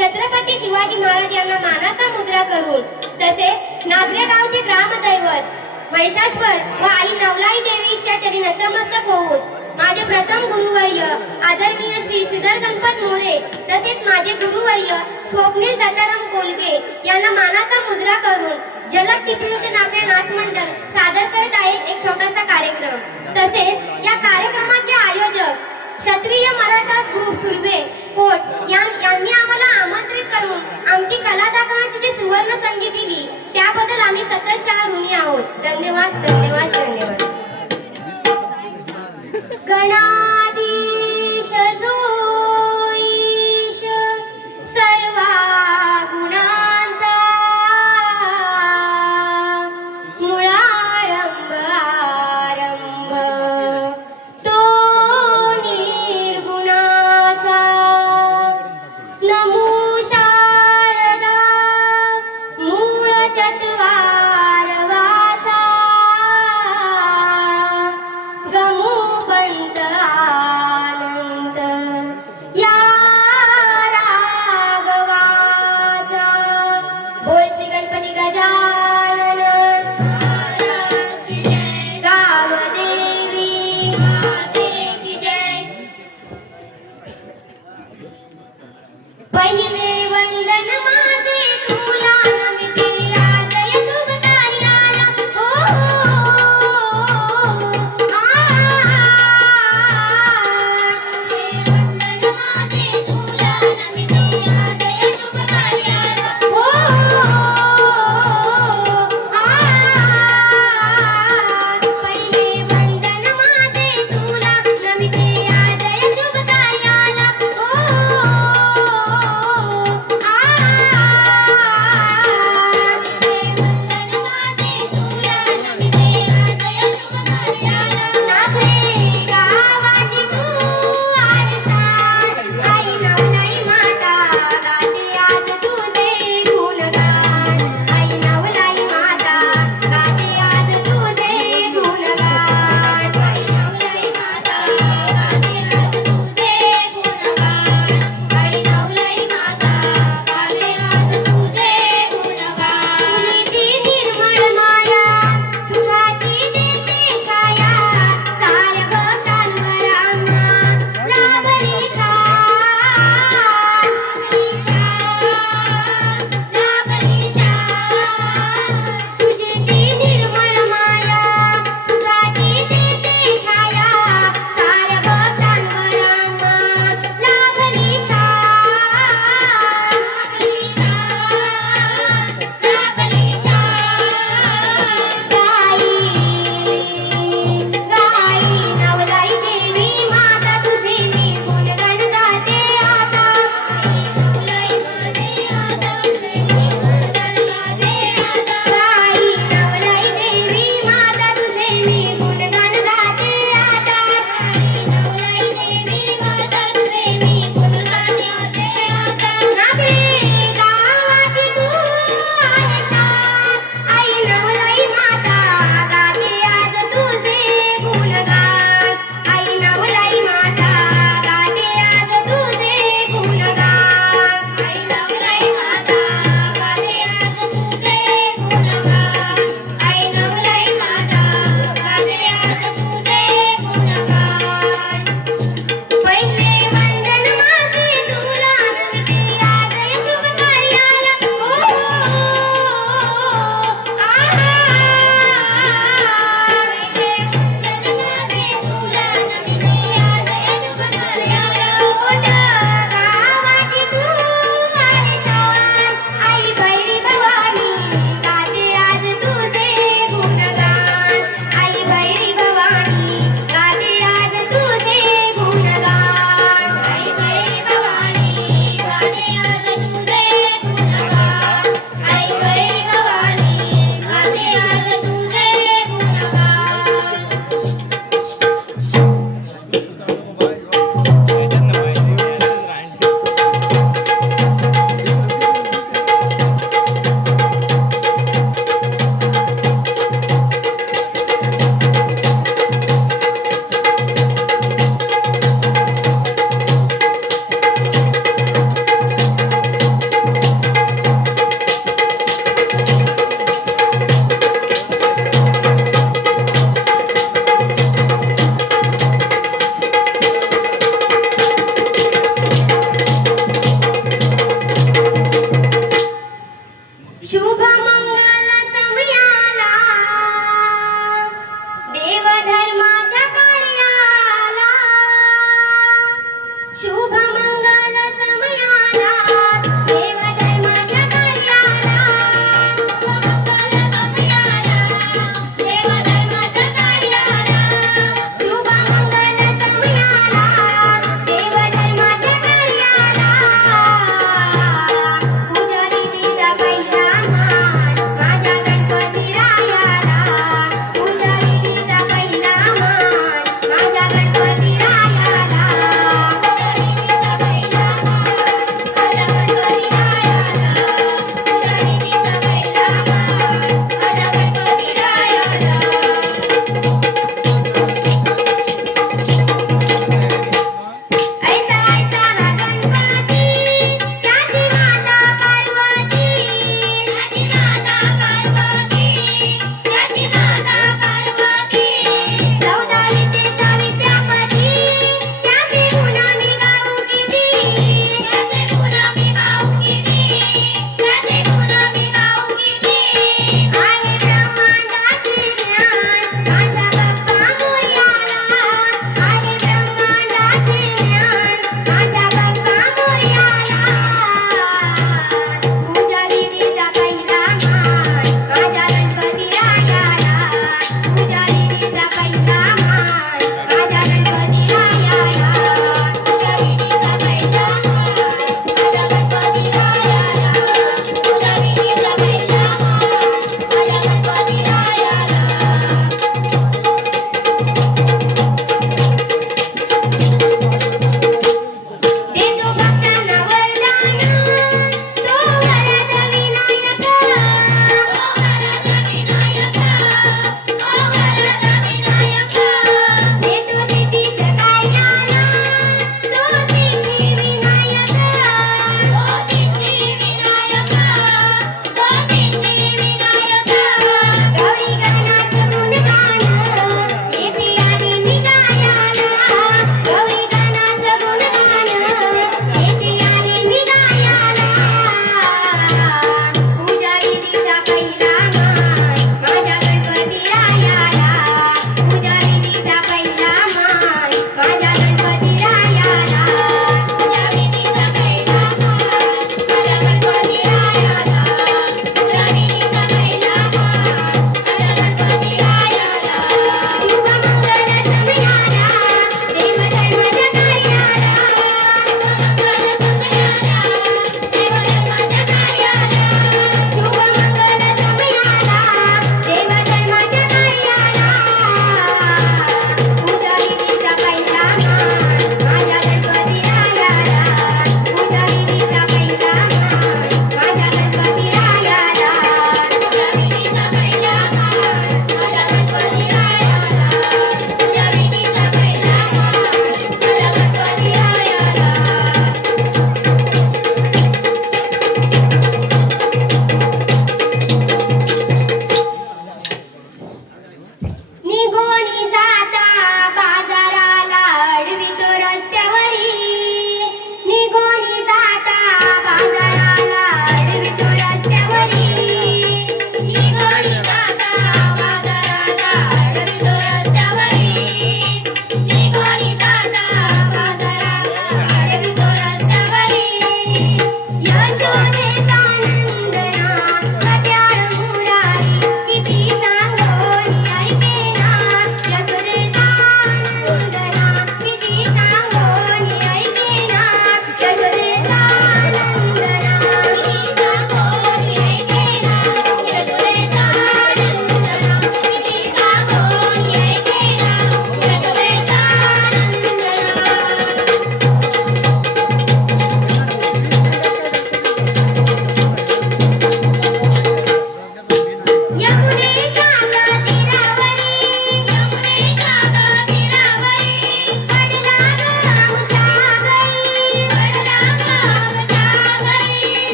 छत्रपती शिवाजी महाराज यांना मानाचा मुद्रा करून तसेच नागरे गावचे ग्रामदैवत महिषाश्वर व आई नवलाई देवीच्या चरी नतमस्तक होऊन माझे प्रथम गुरुवर्य आदरणीय श्री श्रीधर गणपत मोरे तसेच माझे गुरुवर्य स्वप्नील दत्ताराम कोलगे यांना मानाचा मुद्रा करून जलद टिपणूचे नाफ्या नाच मंडळ सादर करत आहेत एक छोटासा कार्यक्रम. तसेच या कार्यक्रमाचे आयोजक क्षत्रिय मराठा ग्रुप सुर्वे कोट यांनी आम्हाला आमंत्रित करून आमची कला दाखवण्याची